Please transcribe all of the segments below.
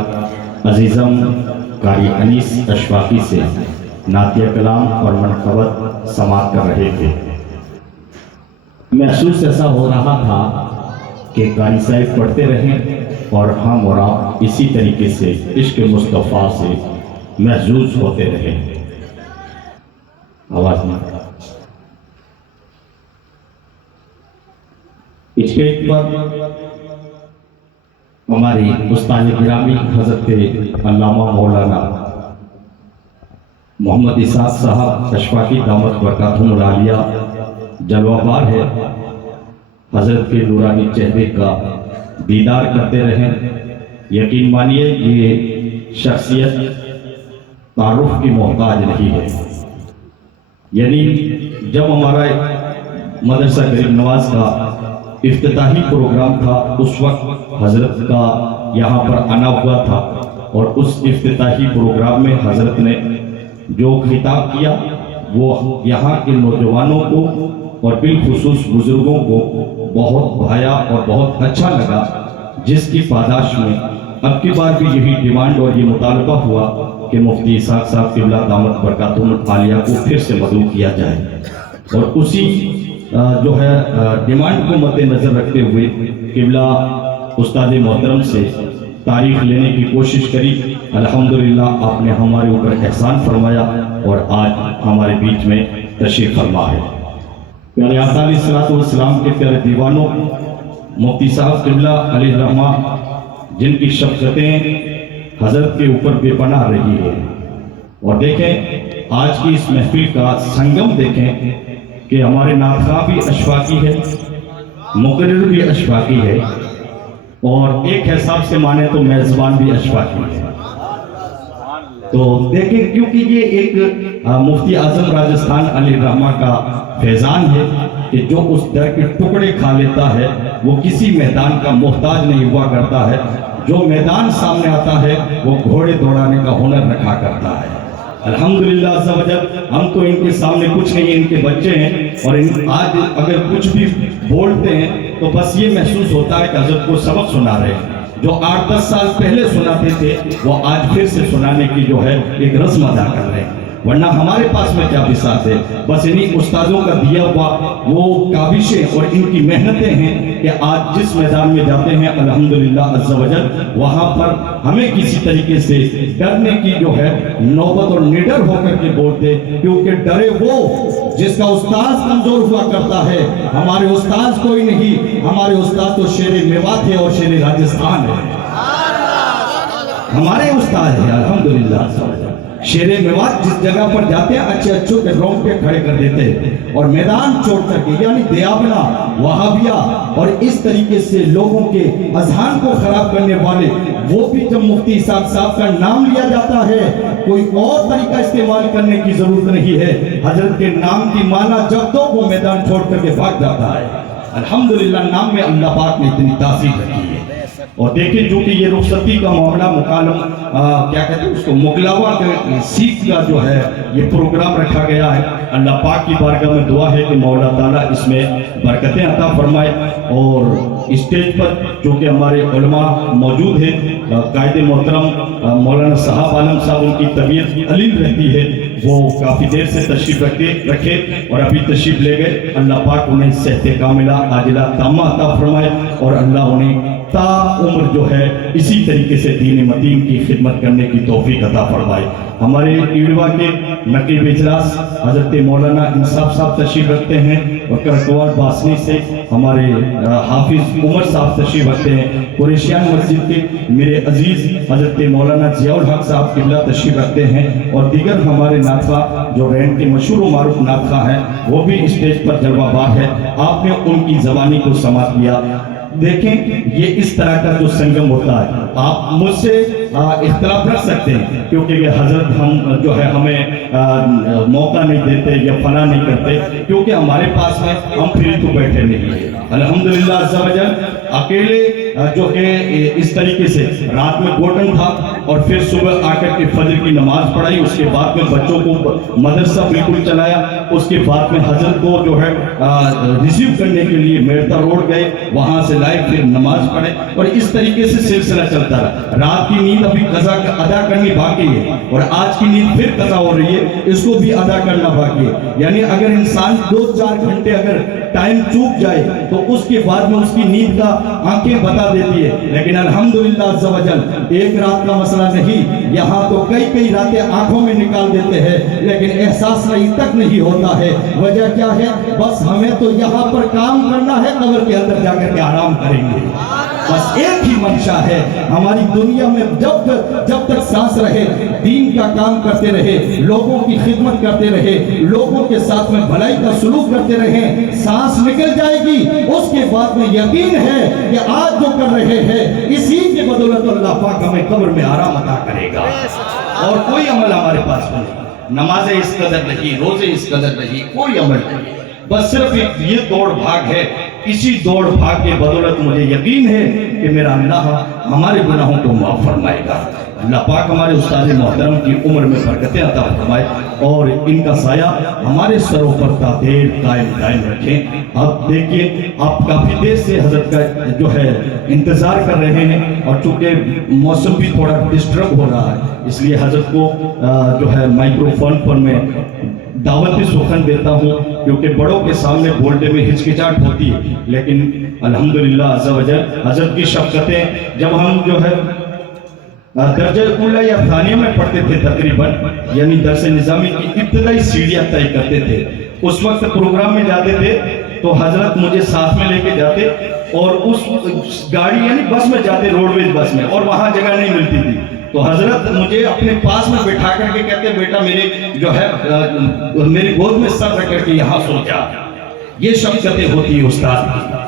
حضرات عزیزم قاری انیس اشفاقی سے نعتیہ کلام اور منقبت سماعت کر رہے تھے۔ محسوس ایسا ہو رہا تھا کہ قاری صاحب پڑھتے رہیں اور ہم اور آپ اسی طریقے سے عشق مصطفیٰ سے محظوظ ہوتے رہیں۔ آواز نہیں۔ اسٹیج پر ہماری استاد گرامی حضرت علامہ مولانا محمد اسحاق صاحب اشفاقی دامت برکاتہم العالیہ جلوہ بار ہے، حضرت کے نورانی چہرے کا دیدار کرتے رہیں۔ یقین مانیے یہ شخصیت تعارف کی محتاج نہیں ہے۔ یعنی جب ہمارا مدرسہ غریب نواز کا افتتاحی پروگرام تھا اس وقت حضرت کا یہاں پر آنا ہوا تھا، اور اس افتتاحی پروگرام میں حضرت نے جو خطاب کیا وہ یہاں کے نوجوانوں کو اور بالخصوص بزرگوں کو بہت بھایا اور بہت اچھا لگا، جس کی پاداش میں اب کی بار بھی یہی ڈیمانڈ اور یہ مطالبہ ہوا کہ مفتی اسحاق صاحب قبلہ دامت برکاتہم العالیہ کو پھر سے مدعو کیا جائے، اور اسی جو ہے ڈیمانڈ کو مد نظر رکھتے ہوئے قبلہ استاد محترم سے تاریخ لینے کی کوشش کری۔ الحمدللہ آپ نے ہمارے اوپر احسان فرمایا اور آج ہمارے بیچ میں تشریف فرما ہے۔ پیارے آقا علیہ الصلوۃ والسلام کے پیارے دیوانوں، مفتی صاحب قبلہ علیہ الرحمہ جن کی شفقتیں حضرت کے اوپر بے پناہ رہی ہے، اور دیکھیں آج کی اس محفل کا سنگم دیکھیں کہ ہمارے نعت خواں بھی اشفاقی ہے، مقرر بھی اشفاقی ہے، اور ایک حساب سے مانے تو میزبان بھی اشفاقی ہے۔ تو دیکھیں کیونکہ یہ ایک مفتی اعظم راجستھان علیہ الرحمہ کا فیضان ہے کہ جو اس در کے ٹکڑے کھا لیتا ہے وہ کسی میدان کا محتاج نہیں ہوا کرتا ہے، جو میدان سامنے آتا ہے وہ گھوڑے دوڑانے کا ہنر رکھا کرتا ہے۔ الحمدللہ عز و جل، ہم تو ان کے سامنے کچھ نہیں، ان کے بچے ہیں، اور آج اگر کچھ بھی بولتے ہیں تو بس یہ محسوس ہوتا ہے کہ حضرت کو سبق سنا رہے ہیں، جو 8-10 سال پہلے سناتے تھے وہ آج پھر سے سنانے کی جو ہے ایک رسم ادا کر رہے ہیں، ورنہ ہمارے پاس میں کیا بساط ہے؟ بس انہی استادوں کا دیا ہوا وہ کاوشیں اور ان کی محنتیں ہیں کہ آج جس میدان میں جاتے ہیں الحمدللہ عز و جل وہاں پر ہمیں کسی طریقے سے ڈرنے کی جو ہے نوبت اور نڈر ہو کر کے بولتے، کیونکہ ڈرے وہ جس کا استاذ کمزور ہوا کرتا ہے۔ ہمارے استاذ کوئی نہیں، ہمارے استاد تو شیر میوات ہے اور شیر راجستھان ہے، ہمارے استاد ہے الحمدللہ عز و جل۔ شیر میوات جس جگہ پر جاتے ہیں اچھے اچھوں کے رونگٹے کھڑے کر دیتے ہیں، اور میدان چھوڑ کر کے یعنی دیابنا، وہابیہ اور اس طریقے سے لوگوں کے اذہان کو خراب کرنے والے، وہ بھی جب مفتی اسحاق صاحب کا نام لیا جاتا ہے کوئی اور طریقہ استعمال کرنے کی ضرورت نہیں ہے، حضرت کے نام کی معنی جب تو وہ میدان چھوڑ کر کے بھاگ جاتا ہے۔ الحمدللہ نام میں اللہ پاک نے اتنی تاثیر رکھی ہے۔ اور دیکھیں جو کہ یہ رخصتی کا معاملہ مکالم کیا کہتے ہیں اس کو مغلاوا کے سیکھ کا جو ہے یہ پروگرام رکھا گیا ہے، اللہ پاک کی بارگاہ میں دعا ہے کہ مولا تعالیٰ اس میں برکتیں عطا فرمائے۔ اور اسٹیج پر جو کہ ہمارے علماء موجود ہیں، قائد محترم مولانا صاحب عالم صاحب، ان کی طبیعت علیل رہتی ہے، وہ کافی دیر سے تشریف رکھے اور ابھی تشریف لے گئے، اللہ پاک انہیں صحت کاملہ عاجلہ تامہ عطا فرمائے، اور اللہ انہیں تا عمر جو ہے اسی طریقے سے دین متین کی خدمت کرنے کی توفیق عطا فرمائے۔ ہمارے ایڑوا کے نقیب اجلاس حضرت مولانا انصاف صاحب تشریف رکھتے ہیں، اور کرکوال باسنی سے ہمارے حافظ عمر صاحب تشریف رکھتے ہیں، قریشیان مسجد کے میرے عزیز حضرت مولانا ضیاء الحق صاحب قبلہ تشریف رکھتے ہیں، اور دیگر ہمارے نعت خواں جو رین کے مشہور و معروف نعت خواں ہیں وہ بھی اسٹیج پر جلوہ بار ہے۔ آپ نے ان کی زبانی کو سماعت کیا۔ دیکھیں یہ اس طرح کا جو سنگم ہوتا ہے، آپ مجھ سے اختلاف رکھ سکتے ہیں کیونکہ یہ حضرت ہم جو ہے ہمیں موقع نہیں دیتے یا فنا نہیں کرتے، کیونکہ ہمارے پاس میں ہم فری تو بیٹھے نہیں ہیں۔ الحمدللہ عز و جل اکیلے جو کہ اس طریقے سے رات میں گھوٹن تھا اور پھر صبح آ کر کے فجر کی نماز پڑھائی، اس کے بعد میں بچوں کو مدرسہ بالکل چلایا، اس کے بعد میں حضرت کو جو ہے ریسیو کرنے کے لیے میرتا روڈ گئے، وہاں سے لائے، پھر نماز پڑھے، اور اس طریقے سے سلسلہ چلتا رہا۔ رات کی نیند ابھی قضا ادا کرنی باقی ہے، اور آج کی نیند پھر قضا ہو رہی ہے، اس کو بھی ادا کرنا باقی ہے۔ یعنی اگر انسان 2-4 گھنٹے اگر ٹائم چوک جائے تو اس کے بعد میں اس کی نیند کا آنکھیں بتا دیتی ہے، لیکن الحمدللہ عز و جل ایک رات کا مسئلہ نہیں، یہاں تو کئی راتیں آنکھوں میں نکال دیتے ہیں لیکن احساس نہیں تک نہیں ہوتا ہے۔ وجہ کیا ہے؟ بس ہمیں تو یہاں پر کام کرنا ہے، قبر کے اندر جا کر کے آرام کریں گے۔ بس ایک ہی منشا ہے ہماری دنیا میں، جب تک سانس رہے دین کا کام کرتے رہے، لوگوں کی خدمت کرتے رہے، لوگوں کے ساتھ میں بھلائی کا سلوک کرتے رہے۔ سانس نکل جائے گی، اس کے بعد میں یقین ہے کہ آج جو کر رہے ہیں اسی کی بدولت اللہ پاک ہمیں قبر میں آرام عطا کرے گا۔ اور کوئی عمل ہمارے پاس نہیں، نمازیں اس قدر نہیں، روزے اس قدر نہیں، کوئی عمل نہیں، بس صرف یہ دوڑ بھاگ ہے۔ اسی دوڑ بھاگ کے بدولت مجھے یقین ہے کہ میرا اللہ ہمارے گناہوں کو معاف فرمائے گا۔ اللہ پاک ہمارے استاد محترم کی عمر میں برکتیں عطا فرمائے اور ان کا سایہ ہمارے سروں پر تا دیر قائم رکھیں۔ آپ دیکھیے، آپ کافی دیر سے حضرت کا جو ہے انتظار کر رہے ہیں، اور چونکہ موسم بھی تھوڑا ڈسٹرب ہو رہا ہے، اس لیے حضرت کو جو ہے مائکرو فون پر میں دعوت سخن دیتا ہوں، کیونکہ بڑوں کے سامنے بولنے میں ہچکچاہٹ ہوتی ہے، لیکن الحمدللہ عز و جل حضرت کی شفقتیں، جب ہم جو ہے درجہ اولیٰ یا ثانیہ میں پڑھتے تھے تقریباً، یعنی درس نظامی کی ابتدائی سیڑھیاں طے کرتے تھے، اس وقت پروگرام میں جاتے تھے تو حضرت مجھے ساتھ میں لے کے جاتے، اور اس گاڑی یعنی بس میں جاتے، روڈ ویز بس میں، اور وہاں جگہ نہیں ملتی تھی، تو حضرت مجھے اپنے پاس میں بٹھا کر کے کہتے بیٹا میری گود میں سر رکھ کر کے یہاں سو جا۔ یہ شفقتیں ہوتی ہے استاد کی،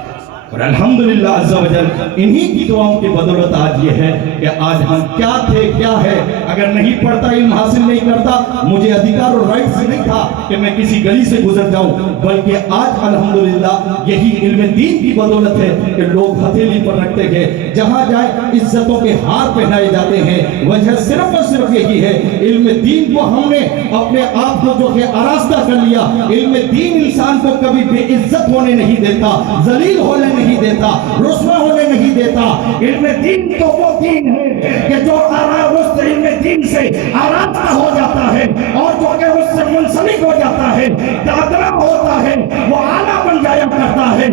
اور الحمدللہ عز و جل انہی کی دعاؤں کی بدولت آج یہ ہے کہ آج ہم کیا تھے کیا ہے۔ اگر نہیں پڑھتا، علم حاصل نہیں کرتا، مجھے ادھیکار اور رائٹ سے نہیں تھا کہ میں کسی گلی سے گزر جاؤں، بلکہ آج الحمدللہ یہی علم دین کی بدولت ہے کہ لوگ ہتھیلی پر رکھتے ہیں، جہاں جائے عزتوں کے ہار پہنائے جاتے ہیں۔ وجہ صرف اور صرف یہی ہے، علم دین کو ہم نے اپنے آپ کو جو ہے آراستہ کر لیا۔ علم دین انسان کو کبھی بے عزت ہونے نہیں دیتا، ذلیل ہونے نہیں دیتا، رسوا ہونے نہیں دیتا۔ علم دین تو وہ دین ہے کہ جو اس علم دین سے آراستہ ہو جاتا ہے، اور جو کہ اس سے منسلک ہو جاتا ہے، دادرا ہوتا ہے، وہ آلہ بن جایا کرتا ہے۔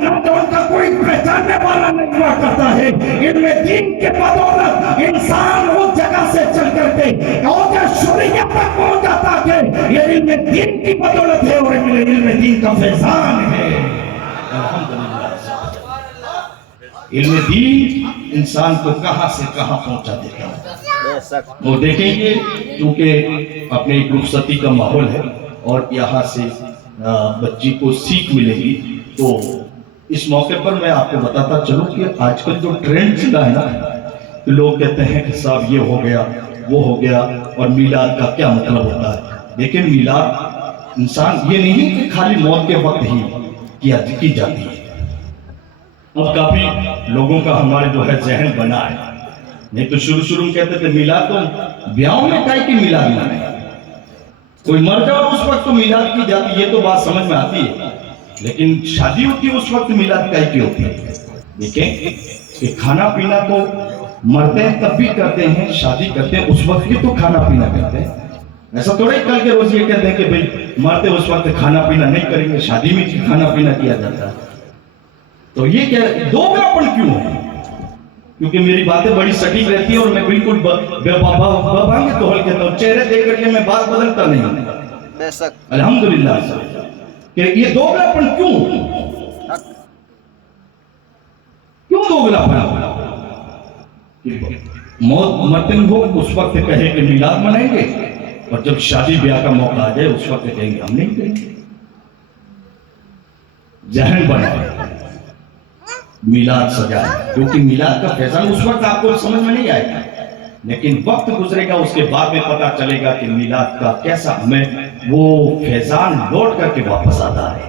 نوجوان کا کوئی پہچاننے والا نہیں ہوا کرتا ہے۔ علم دین کے بدولت انسان اس جگہ سے چل کر کے اور شریعت تک پہنچ جاتا ہے۔ یہ علم دین کی بدولت ہے اور علم دین کا فیضان ہے۔ الحمدللہ علم دین انسان کو کہاں سے کہاں پہنچا دیتا ہے۔ وہ دیکھیں گے، کیونکہ اپنے ایک رخصتی کا ماحول ہے اور یہاں سے بچی کو سیکھ ملے گی، تو اس موقع پر میں آپ کو بتاتا چلوں کہ آج کل جو ٹرینڈ چلا ہے نا، لوگ کہتے ہیں کہ صاحب یہ ہو گیا وہ ہو گیا، اور میلاد کا کیا مطلب ہوتا ہے۔ لیکن میلاد انسان یہ نہیں کہ خالی موت کے وقت ہی کی جاتی ہے۔ اب کافی لوگوں کا ہمارے جو ہے ذہن بنا ہے، نہیں تو شروع میں کہتے تھے میلاد تو بیاہوں میں کائی کی میلاد منائے، کوئی مر جائے اس وقت تو میلاد کی جاتی، یہ تو بات سمجھ میں آتی ہے، لیکن شادی ہوتی ہے اس وقت میلاد کائی کی ہوتی ہے۔ دیکھیں کہ کھانا پینا تو مرتے ہیں تب بھی کرتے ہیں، شادی کرتے ہیں اس وقت بھی تو کھانا پینا کرتے ہیں۔ ایسا تھوڑا ہی کل کے روز یہ کہتے ہیں کہ بھئی مرتے اس وقت کھانا پینا نہیں کریں گے، شادی میں کھانا پینا کیا جاتا ہے۔ تو یہ کیا دوگلاپن کیوں ہے؟ کیونکہ میری باتیں بڑی سٹیک رہتی ہیں اور میں بالکل بابانگے تو حل کہتا ہوں، چہرے دیکھ کر کے میں بات بدلتا نہیں ہوں۔ الحمدللہ کہ یہ دوگلاپن کیوں دوگلاپن؟ موت مرتے ہو اس وقت کہے کہ میلاد منائیں گے، اور جب شادی بیاہ کا موقع آ جائے اس وقت کہیں گے ہم نہیں کریں گے۔ ذہن بنائے، میلاد سجائے، کیونکہ میلاد کا فیضان اس وقت آپ کو سمجھ میں نہیں آئے گا، لیکن وقت گزرے گا اس کے بعد میں پتا چلے گا کہ میلاد کا کیسا ہمیں وہ فیضان لوٹ کر کے واپس آتا ہے۔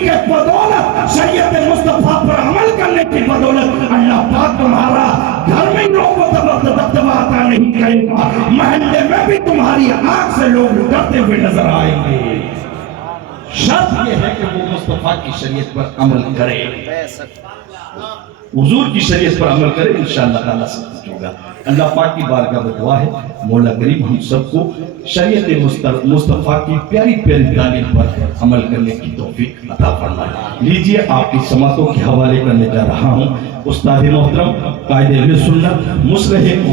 کے بدولت شریعت مصطفیٰ پر عمل کرنے کی بدولت اللہ پاک تمہارا گھر میں لوگوں کو دبدبہ عطا نہیں کرے گا، محلے میں بھی تمہاری آنکھ سے لوگ ڈرتے ہوئے نظر آئیں گے۔ شرط یہ ہے کہ وہ مصطفیٰ کی شریعت پر عمل کرے، حضور کی شریعت پر عمل کرے، انشاءاللہ تعالیٰ سب کچھ ہوگا۔ اللہ پاک کی بارگاہ میں دعا ہے مولا کریم ہم سب کو شریعت مصطفیٰ کی پیاری پیاری تعلیم پر عمل کرنے کی توفیق عطا فرمائے۔ لیجئے آپ کی سماعتوں کے حوالے کرنے جا رہا ہوں استاد محترم قائد اہل سنت مصلح